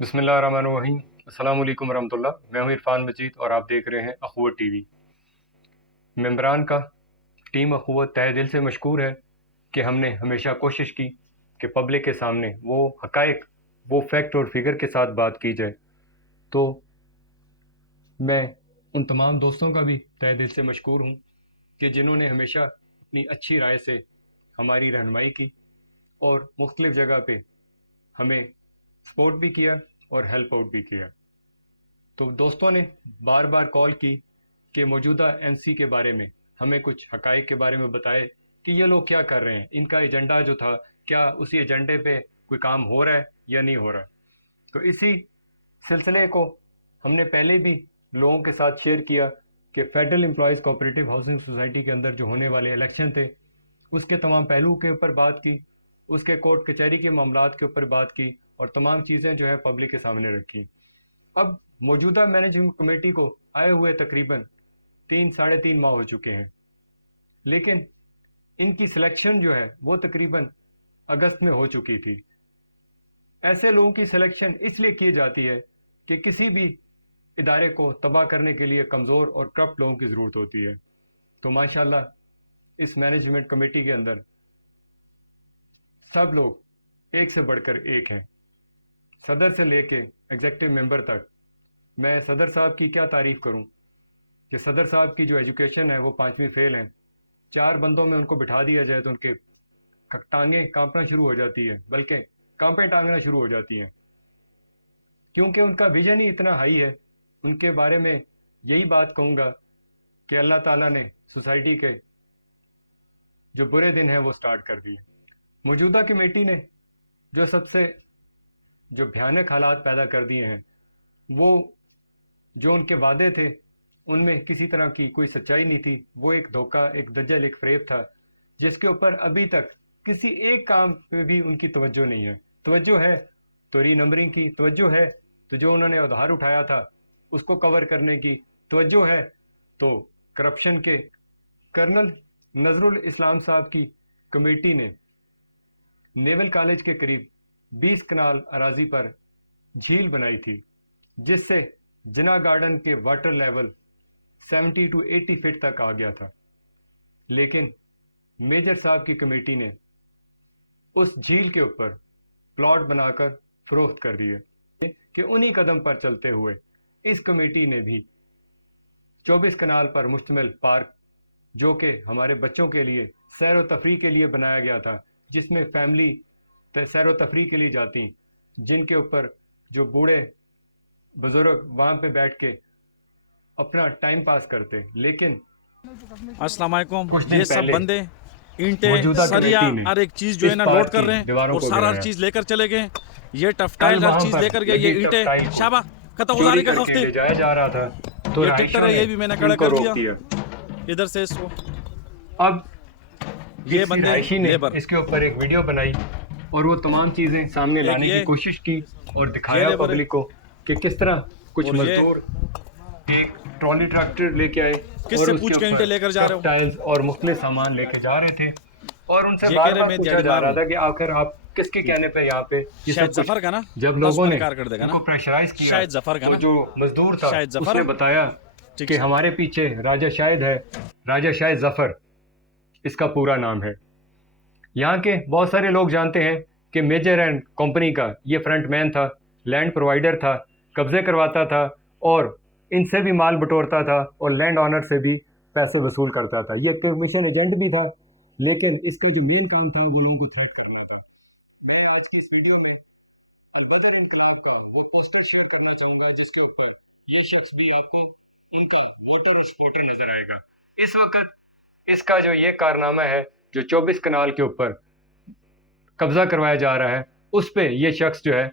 بسم اللہ الرحمن الرحیم۔ السلام علیکم ورحمۃ اللہ۔ میں ہوں عرفان مجید اور آپ دیکھ رہے ہیں اخوت ٹی وی۔ ممبران کا ٹیم اخوت تہہ دل سے مشکور ہے کہ ہم نے ہمیشہ کوشش کی کہ پبلک کے سامنے وہ حقائق، وہ فیکٹ اور فگر کے ساتھ بات کی جائے۔ تو میں ان تمام دوستوں کا بھی تہہ دل سے مشکور ہوں کہ جنہوں نے ہمیشہ اپنی اچھی رائے سے ہماری رہنمائی کی اور مختلف جگہ پہ ہمیں سپورٹ بھی کیا اور ہیلپ آؤٹ بھی کیا۔ تو دوستوں نے بار بار کال کی کہ موجودہ ایم سی کے بارے میں ہمیں کچھ حقائق کے بارے میں بتائے کہ یہ لوگ کیا کر رہے ہیں، ان کا ایجنڈا جو تھا کیا اسی ایجنڈے پہ کوئی کام ہو رہا ہے یا نہیں ہو رہا۔ تو اسی سلسلے کو ہم نے پہلے بھی لوگوں کے ساتھ شیئر کیا کہ federal employees cooperative housing society کے اندر جو ہونے والے الیکشن تھے اس کے تمام پہلو کے اوپر بات کی، اس کے کورٹ کچہری کے معاملات کے اوپر بات کی اور تمام چیزیں جو ہے پبلک کے سامنے رکھی۔ اب موجودہ مینجمنٹ کمیٹی کو آئے ہوئے تقریباً 3-3.5 ماہ ہو چکے ہیں، لیکن ان کی سلیکشن جو ہے وہ تقریباً اگست میں ہو چکی تھی۔ ایسے لوگوں کی سلیکشن اس لیے کی جاتی ہے کہ کسی بھی ادارے کو تباہ کرنے کے لیے کمزور اور کرپٹ لوگوں کی ضرورت ہوتی ہے۔ تو ماشاءاللہ اس مینجمنٹ کمیٹی کے اندر سب لوگ ایک سے بڑھ کر ایک ہیں، صدر سے لے کے ایگزیکٹو ممبر تک۔ میں صدر صاحب کی کیا تعریف کروں کہ صدر صاحب کی جو ایجوکیشن ہے وہ 5ویں فیل ہیں۔ 4 بندوں میں ان کو بٹھا دیا جائے تو ان کے ٹانگیں کانپنا شروع ہو جاتی ہے، بلکہ کانپیں ٹانگنا شروع ہو جاتی ہیں، کیونکہ ان کا ویژن ہی اتنا ہائی ہے۔ ان کے بارے میں یہی بات کہوں گا کہ اللہ تعالیٰ نے سوسائٹی کے جو برے دن ہیں وہ سٹارٹ کر دیے۔ موجودہ کمیٹی نے جو سب سے جو بھیانک حالات پیدا کر دیے ہیں، وہ جو ان کے وعدے تھے ان میں کسی طرح کی کوئی سچائی نہیں تھی۔ وہ ایک دھوکہ، ایک دجل، ایک فریب تھا جس کے اوپر ابھی تک کسی ایک کام پہ بھی ان کی توجہ نہیں ہے۔ توجہ ہے تو ری نمبرنگ کی، توجہ ہے تو جو انہوں نے ادھار اٹھایا تھا اس کو کور کرنے کی، توجہ ہے تو کرپشن کے۔ کرنل نظر الاسلام صاحب کی کمیٹی نے نیول کالج کے قریب 20 کنال اراضی پر جھیل بنائی تھی، جس سے جنا گارڈن کے واٹر لیول 70 to 80 فٹ تک آ گیا تھا، لیکن میجر صاحب کی کمیٹی نے اس جھیل کے اوپر پلاٹ بنا کر فروخت کر دیے کہ انہی قدم پر چلتے ہوئے اس کمیٹی نے بھی 24 کنال پر مشتمل پارک، جو کہ ہمارے بچوں کے لیے سیر و تفریح کے لیے بنایا گیا تھا، جس میں فیملی سیر و تفریح کے لیے جاتی، جن کے اوپر جو بوڑھے بزرگ وہاں پہ بیٹھ کے اپنا ٹائم پاس کرتے، لیکن السلام علیکم۔ کچھ یہ دن سب پہلے بندے اینٹیں، موجودہ سریا، کمیٹی نے ہر ایک چیز جو ہے نا اس لوڈ پارک کر کی رہے ہیں دیواروں اور کو سارا ہر گرایا۔ چیز لے کر چلے گئے۔ یہ کل ٹفٹائل ہر وہاں چیز پر لے کر گئے، یہ لگی اینٹیں ٹفٹائل کو شابہ قطع چوری گزاری کا کر کے ہفتے۔ لے جایا جا رہا تھا تو یہ ٹکٹر رہائشیوں ہے، نے یہ بھی میں نے ان کھڑا کو کر روک دیا ادھر سے اس کو۔ اب یہ کسی بندے رہائشی نے لیبر، اس کے اوپر ایک ویڈیو بنائی اور وہ تمام چیزیں سامنے ایک لانے کی یہ کوشش کی اور یہ دکھایا لیبر ہے پبلک کو کہ کس طرح کچھ اور یہ مزدور ایک ٹرالی ٹریکٹر لے کے آئے کس اور سے اس کے پوچھ کے اوپر اینٹیں لے کر جا رہے ٹف ٹائلز اور مختلف سامان لے کے جا رہے تھے، اور ان سے یہ کہہ بار رہے بار میں پوچھا دیہڑی جا مار رہا ہوں۔ تھا کہ آخر آپ کس کے کہنے پہ یہاں پہ یہ شاید سب کچھ۔ ظفر کا نا جب لوگوں نے کار کر دے گا ان نا، کو پریشرائز کیا شاید ظفر کا تو نا، جو مزدور تھا شاید اس ظفر نے بتایا ٹھیک کہ سے۔ ہمارے پیچھے راجہ شاہد ہے، راجہ شاہد ظفر اس کا پورا نام ہے۔ یہاں کے بہت سارے لوگ جانتے ہیں کہ میجر اینڈ کمپنی کا یہ فرنٹ مین تھا، لینڈ پرووائڈر تھا، قبضے کرواتا تھا اور ان سے بھی مال بٹورتا تھا اور لینڈ آنر سے بھی پیسے وصول کرتا تھا۔ یہ کمیشن ایجنٹ بھی تھا، لیکن اس کا جو مین کام تھا وہ لوگوں کو تھریٹ کرنا تھا۔ میں آج کی اس ویڈیو میں البدر انقلاب کا وہ پوسٹر شیئر کرنا چاہوں گا جس کے اوپر یہ شخص بھی آپ کو ان کا ووٹر اور سپورٹر نظر آئے گا۔ اس وقت اس کا جو یہ کارنامہ ہے، جو 24 کنال کے اوپر قبضہ کروایا جا رہا ہے، اس پہ یہ شخص جو ہے،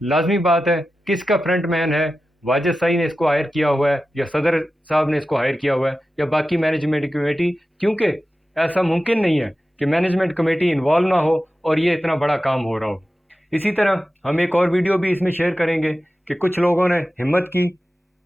لازمی بات ہے کس کا فرنٹ مین ہے، واجد صاحب نے اس کو ہائر کیا ہوا ہے یا صدر صاحب نے اس کو ہائر کیا ہوا ہے یا باقی مینجمنٹ کمیٹی، کیونکہ ایسا ممکن نہیں ہے کہ مینجمنٹ کمیٹی انوالو نہ ہو اور یہ اتنا بڑا کام ہو رہا ہو۔ اسی طرح ہم ایک اور ویڈیو بھی اس میں شیئر کریں گے کہ کچھ لوگوں نے ہمت کی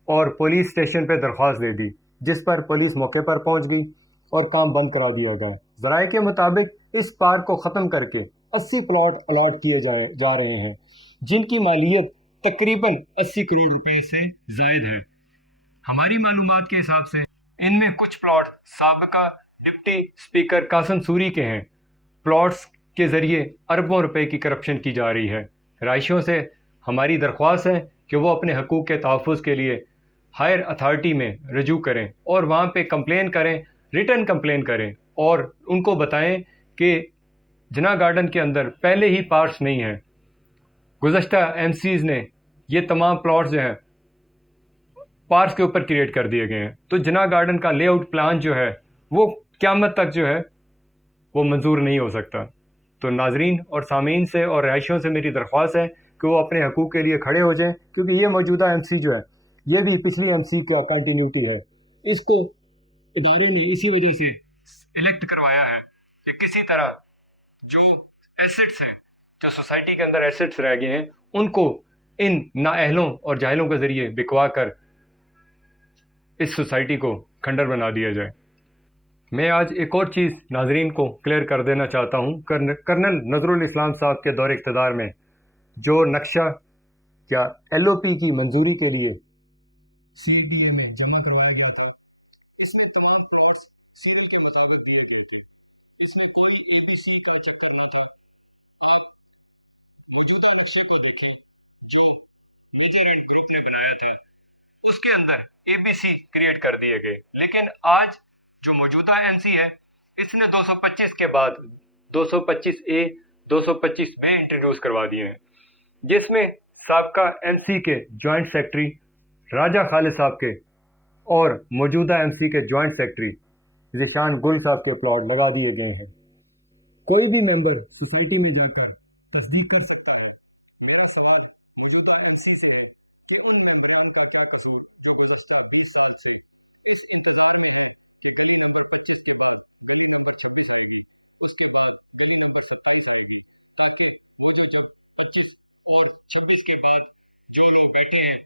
اور پولیس اسٹیشن پہ درخواست دے دی، جس پر پولیس موقع پر پہنچ گئی اور کام بند کرا دیا گیا۔ ذرائع کے مطابق اس پارک کو ختم کر کے 80 پلاٹ الاٹ کیے جا رہے ہیں، جن کی مالیت تقریباً 80 کروڑ روپے سے زائد ہے۔ ہماری معلومات کے حساب سے ان میں کچھ پلاٹ سابقہ ڈپٹی اسپیکر قاسم سوری کے ہیں۔ پلاٹس کے ذریعے اربوں روپے کی کرپشن کی جا رہی ہے۔ رہائشیوں سے ہماری درخواست ہے کہ وہ اپنے حقوق کے تحفظ کے لیے ہائر اتھارٹی میں رجوع کریں اور وہاں پہ کمپلین کریں، ریٹن کمپلین کریں، اور ان کو بتائیں کہ جناح گارڈن کے اندر پہلے ہی پارکس نہیں ہیں۔ گزشتہ ایم سیز نے یہ تمام پلاٹس جو ہیں پارکس کے اوپر کریٹ کر دیے گئے ہیں، تو جناح گارڈن کا لے آؤٹ پلان جو ہے وہ قیامت تک جو ہے وہ منظور نہیں ہو سکتا۔ تو ناظرین اور سامعین سے اور رہائشیوں سے میری درخواست ہے کہ وہ اپنے حقوق کے لیے کھڑے ہو جائیں، کیونکہ یہ موجودہ ایم سی جو ہے یہ بھی پچھلی ایم سی کا کنٹینیوٹی ہے۔ اس کو ادارے نے اسی وجہ سے الیکٹ کروایا ہے کہ کسی طرح جو ایسٹس ہیں، جو سوسائٹی کے اندر ایسٹس رہ گئے ہیں، ان کو ان نااہلوں اور جاہلوں کے ذریعے بکوا کر اس سوسائٹی کو کھنڈر بنا دیا جائے۔ میں آج ایک اور چیز ناظرین کو کلیئر کر دینا چاہتا ہوں۔ کرنل نذر الاسلام صاحب کے دور اقتدار میں جو نقشہ یا ایل او پی کی منظوری کے لیے سی ڈی اے میں جمع کروایا گیا تھا، اس میں تمام پلاٹس سیریل کے مطابق دیے گئے تھے۔ اس میں کوئی اے بی سی کا چکر نہ تھا۔ آپ موجودہ نقشے کو دیکھیں جو میجر اینڈ گروپ نے بنایا تھا، اس کے اندر اے بی سی کریٹ کر دیے گئے، لیکن آج جو موجودہ ایم سی ہے اس نے 225 کے بعد 225 اے 225 بے انٹروڈیوس کروا دیے ہیں، جس میں سابقہ ایم سی کے جوائنٹ سیکرٹری راجہ خالد صاحب کے اور موجودہ ایم سی کے جوائنٹ سیکرٹری ذیشان گل صاحب کے پلاٹ لگا دیے گئے ہیں۔ کوئی بھی ممبر سوسائٹی میں جا کر تصدیق کر سکتا ہے۔ میرا سوال موجودہ ایم سی سے ہے کہ ان ممبران کا کیا قصور جو گزشتہ 20 سال سے اس انتظار میں ہیں کہ گلی نمبر 25 کے بعد گلی نمبر 26 آئے گی، اس کے بعد گلی نمبر 27 آئے گی، تاکہ وہ جو جب 25 اور 26 کے بعد جو لوگ بیٹھے ہیں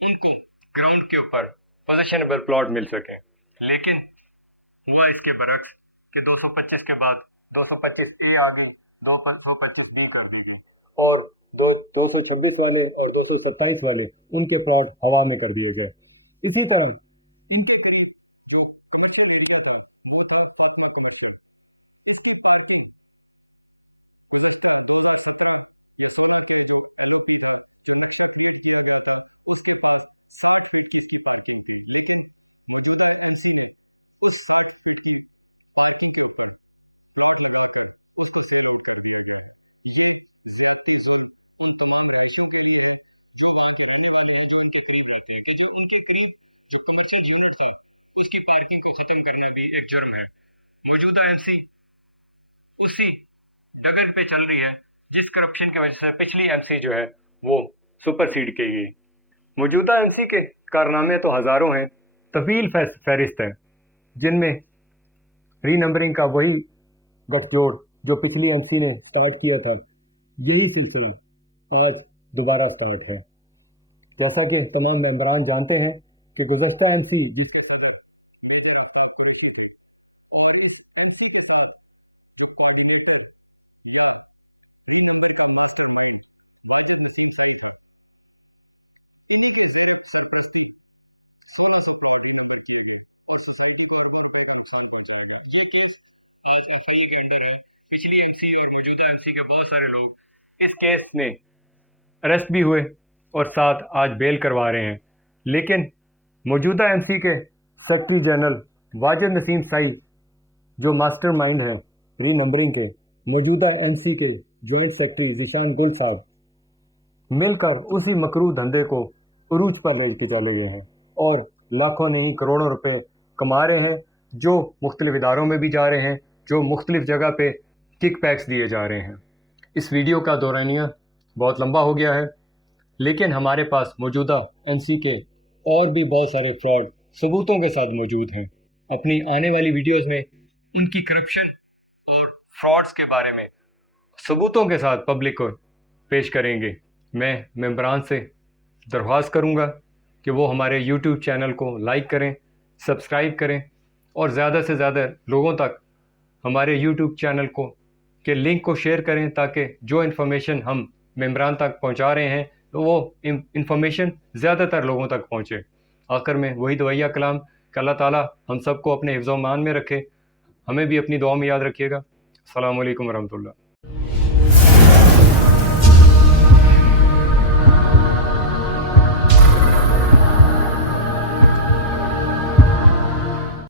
ان کو گراؤنڈ کے اوپر پوزیشنبل پلاٹ مل سکیں۔ لیکن ہوا اس کے برعکس کہ 225 کے بعد 225 اے آ گئی، 225 بی کر دی گئی، اور 226 والے اور 227 والے ان کے پلاٹ ہوا میں کر دیے گئے۔ اسی طرح ان کے قریب جو کمرشل ایریا تھا وہ تھا فاطمہ کمرشل۔ اس کی پارکنگ گزشتہ 2017 یا 16 کے جو ایل او پی تھا، جو نقشہ کریٹ کیا گیا تھا، اس کے پاس 60 فٹ کی اس کی پارکنگ تھی، لیکن موجودہ ایم سی نے اس 60 فٹ کی پارکنگ کے اوپر پلاٹ لگا کر اس کو سیل آؤٹ کر دیا گیا ہے۔ یہ زیادتی ظلم ان تمام رہائشیوں کے لیے ہے جو وہاں کے رہنے والے ہیں، جو ان کے قریب رہتے ہیں، کہ جو ان کے قریب جو کمرشل یونٹ تھا اس کی پارکنگ کو ختم کرنا بھی ایک جرم ہے۔ موجودہ ایم سی اسی ڈگر پہ چل رہی ہے جس کرپشن کی وجہ سے پچھلی ایم سی جو ہے وہ سپر سیڈ کی گئی۔ موجودہ ایم سی کے کارنامے تو ہزاروں ہیں، طویل فہرست ہے، جن میں ری نمبرنگ کا وہی گٹھ جوڑ جو پچھلی ایم سی نے سٹارٹ کیا تھا، یہی سلسلہ آج دوبارہ سٹارٹ ہے۔ جیسا کہ تمام ممبران جانتے ہیں کہ گزشتہ ایم سی جس کے صدر میجر آفتاب قریشی تھے، اور اس ایم سی کے ساتھ جو کوارڈینیٹر یا ری نمبر کا ماسٹر مائنڈ واجد نسیم سائی تھا، انہی کے زیر سرپرستی 1600 پلاٹ ری نمبر کیے گئے اور سوسائٹی کو اربوں روپے کا نقصان پہنچایا گیا۔ یہ کیس آج ایف آئی اے کے انڈر ہے۔ پچھلی ایم سی اور موجودہ ایم سی کے بہت سارے لوگ اس کیس میں اریسٹ بھی ہوئے اور ساتھ آج بیل کروا رہے ہیں، لیکن موجودہ ایم سی کے سیکرٹری جنرل واجد نسیم سائی جو ماسٹر مائنڈ ہیں ری نمبرنگ کے، موجودہ ایم سی کے جوائنٹ سیکرٹری ذیشان گل صاحب مل کر اسی مکروہ دھندے کو عروج پر لے کے چلے گئے ہیں اور لاکھوں نہیں کروڑوں روپے کما رہے ہیں، جو مختلف اداروں میں بھی جا رہے ہیں، جو مختلف جگہ پہ کک پیکس دیے جا رہے ہیں۔ اس ویڈیو کا دورانیہ بہت لمبا ہو گیا ہے، لیکن ہمارے پاس موجودہ ایم سی کے اور بھی بہت سارے فراڈ ثبوتوں کے ساتھ موجود ہیں۔ اپنی آنے والی ویڈیوز میں ان کی کرپشن اور فراڈز کے بارے میں ثبوتوں کے ساتھ پبلک کو پیش کریں گے۔ میں ممبران سے درخواست کروں گا کہ وہ ہمارے یوٹیوب چینل کو لائک کریں، سبسکرائب کریں اور زیادہ سے زیادہ لوگوں تک ہمارے یوٹیوب چینل کو کے لنک کو شیئر کریں، تاکہ جو انفارمیشن ہم ممبران تک پہنچا رہے ہیں تو وہ انفارمیشن زیادہ تر لوگوں تک پہنچے. آخر میں وہی دعائیہ کلام کہ اللہ تعالیٰ ہم سب کو اپنے حفظ و امان میں رکھے. ہمیں بھی اپنی دعاؤں میں یاد رکھیے گا. السلام علیکم ورحمۃ اللہ.